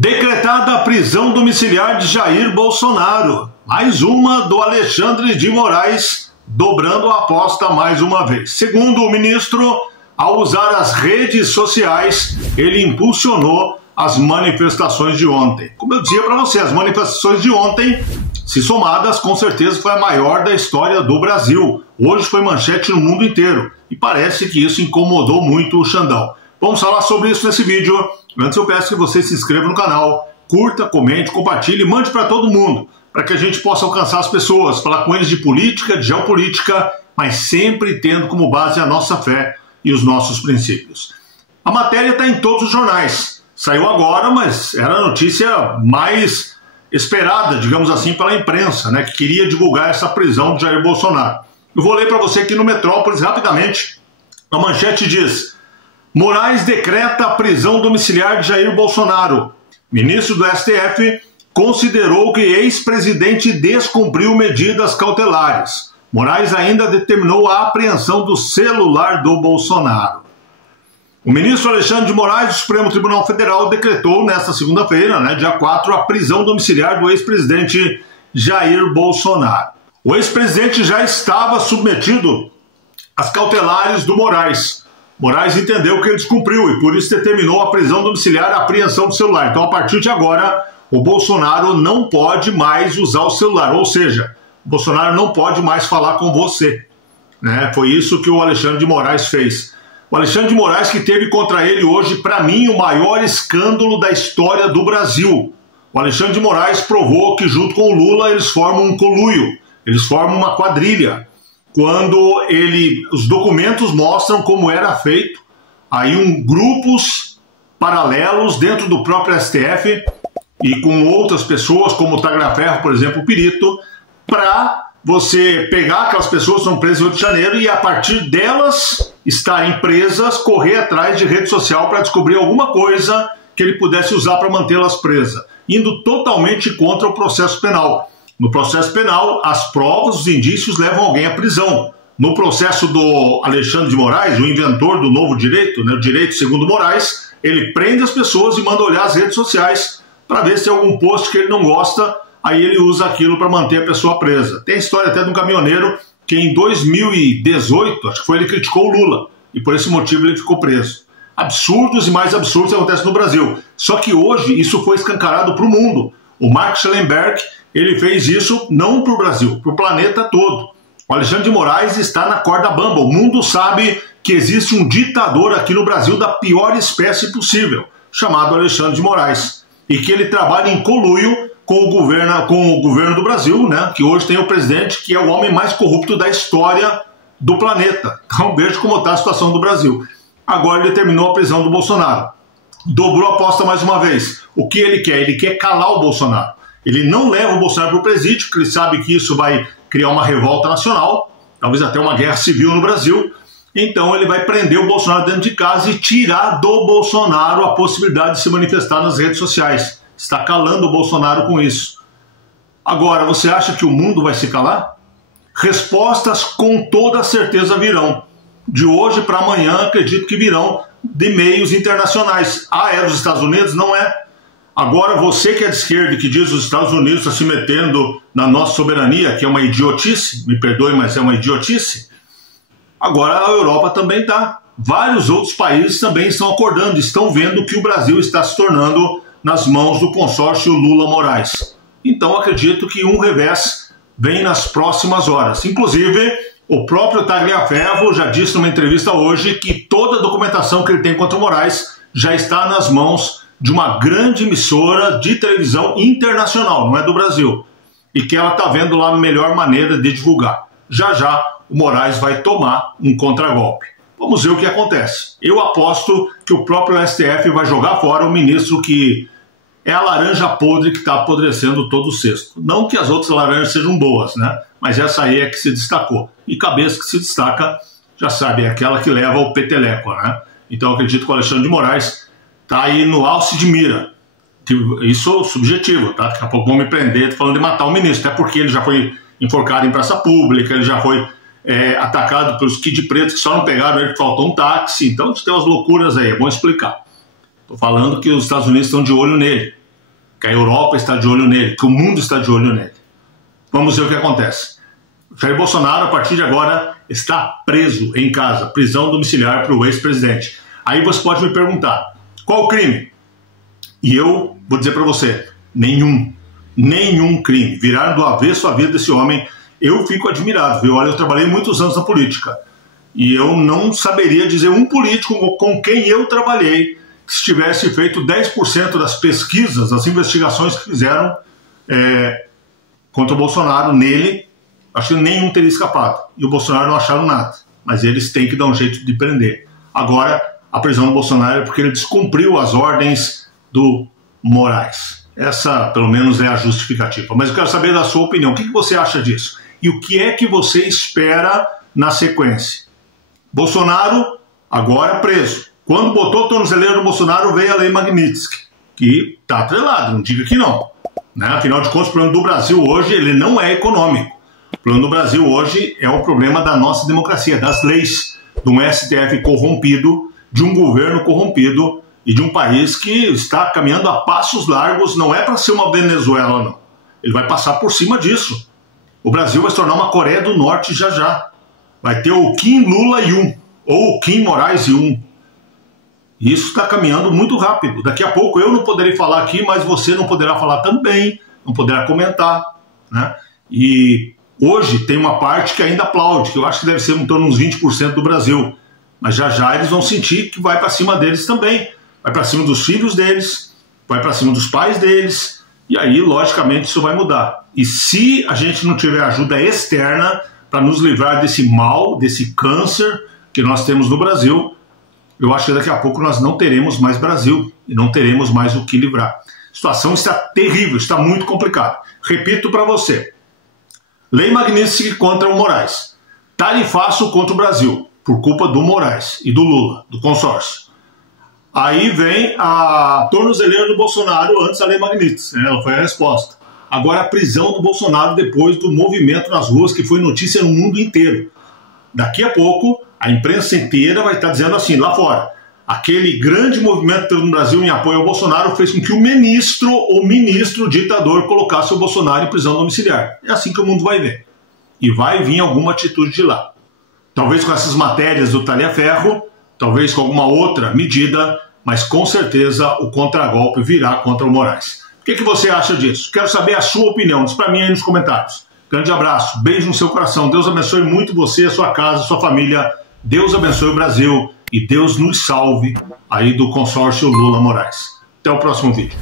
Decretada a prisão domiciliar de Jair Bolsonaro. Mais uma do Alexandre de Moraes, dobrando a aposta mais uma vez. Segundo o ministro, ao usar as redes sociais, ele impulsionou as manifestações de ontem. Como eu dizia para você, as manifestações de ontem, se somadas, com certeza foi a maior da história do Brasil. Hoje foi manchete no mundo inteiro e parece que isso incomodou muito o Xandão. Vamos falar sobre isso nesse vídeo. Antes eu peço que você se inscreva no canal, curta, comente, compartilhe, mande para todo mundo, para que a gente possa alcançar as pessoas, falar com eles de política, de geopolítica, mas sempre tendo como base a nossa fé e os nossos princípios. A matéria está em todos os jornais. Saiu agora, mas era a notícia mais esperada, digamos assim, pela imprensa, né, que queria divulgar essa prisão de Jair Bolsonaro. Eu vou ler para você aqui no Metrópolis rapidamente. A manchete diz: Moraes decreta a prisão domiciliar de Jair Bolsonaro. Ministro do STF considerou que ex-presidente descumpriu medidas cautelares. Moraes ainda determinou a apreensão do celular do Bolsonaro. O ministro Alexandre de Moraes do Supremo Tribunal Federal decretou nesta segunda-feira, dia 4, a prisão domiciliar do ex-presidente Jair Bolsonaro. O ex-presidente já estava submetido às cautelares do Moraes. Moraes entendeu que ele descumpriu e por isso determinou a prisão domiciliar e a apreensão do celular. Então, a partir de agora, o Bolsonaro não pode mais usar o celular, ou seja, o Bolsonaro não pode mais falar com você. Foi isso que o Alexandre de Moraes fez. O Alexandre de Moraes que teve contra ele hoje, para mim, o maior escândalo da história do Brasil. O Alexandre de Moraes provou que junto com o Lula eles formam um conluio, eles formam uma quadrilha. Quando os documentos mostram como era feito, aí grupos paralelos dentro do próprio STF e com outras pessoas, como o Tagliaferro, por exemplo, o Perito, para você pegar aquelas pessoas que estão presas no Rio de Janeiro e a partir delas estarem presas, correr atrás de rede social para descobrir alguma coisa que ele pudesse usar para mantê-las presas, indo totalmente contra o processo penal. No processo penal, as provas, os indícios levam alguém à prisão. No processo do Alexandre de Moraes, o inventor do novo direito, o direito segundo Moraes, ele prende as pessoas e manda olhar as redes sociais para ver se tem algum post que ele não gosta, aí ele usa aquilo para manter a pessoa presa. Tem a história até de um caminhoneiro que em 2018, acho que foi, ele criticou o Lula e por esse motivo ele ficou preso. Absurdos e mais absurdos acontecem no Brasil. Só que hoje isso foi escancarado para o mundo. O Mark Schellenberg, ele fez isso não para o Brasil, para o planeta todo. O Alexandre de Moraes está na corda bamba. O mundo sabe que existe um ditador aqui no Brasil da pior espécie possível, chamado Alexandre de Moraes, e que ele trabalha em conluio com o governo do Brasil, que hoje tem o presidente que é o homem mais corrupto da história do planeta. Então veja como está a situação do Brasil. Agora ele determinou a prisão do Bolsonaro. Dobrou a aposta mais uma vez. O que ele quer? Ele quer calar o Bolsonaro. Ele não leva o Bolsonaro para o presídio, porque ele sabe que isso vai criar uma revolta nacional, talvez até uma guerra civil no Brasil. Então ele vai prender o Bolsonaro dentro de casa e tirar do Bolsonaro a possibilidade de se manifestar nas redes sociais. Está calando o Bolsonaro com isso. Agora, você acha que o mundo vai se calar? Respostas com toda certeza virão. De hoje para amanhã, acredito que virão de meios internacionais. É dos Estados Unidos? Não é. Agora, você que é de esquerda e que diz que os Estados Unidos estão se metendo na nossa soberania, que é uma idiotice, me perdoe, mas é uma idiotice, agora a Europa também está. Vários outros países também estão acordando, estão vendo que o Brasil está se tornando nas mãos do consórcio Lula-Moraes. Então, acredito que um revés vem nas próximas horas. Inclusive, o próprio Tagliaferro já disse numa entrevista hoje que toda a documentação que ele tem contra o Moraes já está nas mãos de uma grande emissora de televisão internacional, não é do Brasil, e que ela está vendo lá a melhor maneira de divulgar. Já já o Moraes vai tomar um contragolpe. Vamos ver o que acontece. Eu aposto que o próprio STF vai jogar fora o ministro que é a laranja podre que está apodrecendo todo o cesto. Não que as outras laranjas sejam boas, mas essa aí é que se destacou. E cabeça que se destaca, já sabe, é aquela que leva o peteleco, Então eu acredito que o Alexandre de Moraes está aí no alce de mira. Isso é subjetivo, tá? Daqui a pouco vão me prender falando de matar o ministro, até porque ele já foi enforcado em praça pública, ele já foi atacado pelos Kid Pretos que só não pegaram ele, que faltou um táxi. Então tem umas loucuras aí, é bom explicar. Estou falando que os Estados Unidos estão de olho nele. que a Europa está de olho nele, que o mundo está de olho nele. Vamos ver o que acontece. Jair Bolsonaro, a partir de agora, está preso em casa, prisão domiciliar para o ex-presidente. Aí você pode me perguntar, qual o crime? E eu vou dizer para você, nenhum crime. Viraram do avesso a vida desse homem. Eu fico admirado, viu? Olha, eu trabalhei muitos anos na política e eu não saberia dizer um político com quem eu trabalhei que se tivesse feito 10% das pesquisas, das investigações que fizeram contra o Bolsonaro nele, acho que nenhum teria escapado. E o Bolsonaro não acharam nada, mas eles têm que dar um jeito de prender. Agora, a prisão do Bolsonaro é porque ele descumpriu as ordens do Moraes. Essa, pelo menos, é a justificativa. Mas eu quero saber da sua opinião. O que você acha disso? E o que é que você espera na sequência? Bolsonaro, agora preso. Quando botou o tornozeleiro no Bolsonaro, veio a Lei Magnitsky, que está atrelado, não diga que não. Né? Afinal de contas, o problema do Brasil hoje ele não é econômico. O problema do Brasil hoje é o problema da nossa democracia, das leis, de um STF corrompido, de um governo corrompido, e de um país que está caminhando a passos largos, não é para ser uma Venezuela, não. Ele vai passar por cima disso. O Brasil vai se tornar uma Coreia do Norte já já. Vai ter o Kim Lula e um, ou o Kim Moraes e um. Isso está caminhando muito rápido. Daqui a pouco eu não poderei falar aqui, mas você não poderá falar também, não poderá comentar. Né? E hoje tem uma parte que ainda aplaude, que eu acho que deve ser em torno de uns 20% do Brasil. Mas já já eles vão sentir que vai para cima deles também. Vai para cima dos filhos deles, vai para cima dos pais deles, e aí, logicamente, isso vai mudar. E se a gente não tiver ajuda externa para nos livrar desse mal, desse câncer que nós temos no Brasil, eu acho que daqui a pouco nós não teremos mais Brasil e não teremos mais o que livrar. A situação está terrível, está muito complicada. Repito para você, Lei Magnitsky contra o Moraes, tarifaço contra o Brasil, por culpa do Moraes e do Lula, do consórcio. Aí vem a tornozeleira do Bolsonaro antes da Lei Magnitsky, ela foi a resposta. Agora a prisão do Bolsonaro depois do movimento nas ruas que foi notícia no mundo inteiro. Daqui a pouco a imprensa inteira vai estar dizendo assim, lá fora, aquele grande movimento no Brasil em apoio ao Bolsonaro fez com que o ministro ditador colocasse o Bolsonaro em prisão domiciliar. É assim que o mundo vai ver. E vai vir alguma atitude de lá. Talvez com essas matérias do talha-ferro, talvez com alguma outra medida, mas com certeza o contragolpe virá contra o Moraes. O que você acha disso? Quero saber a sua opinião. Diz para mim aí nos comentários. Grande abraço, beijo no seu coração. Deus abençoe muito você, a sua casa, a sua família. Deus abençoe o Brasil e Deus nos salve aí do consórcio Lula Moraes. Até o próximo vídeo.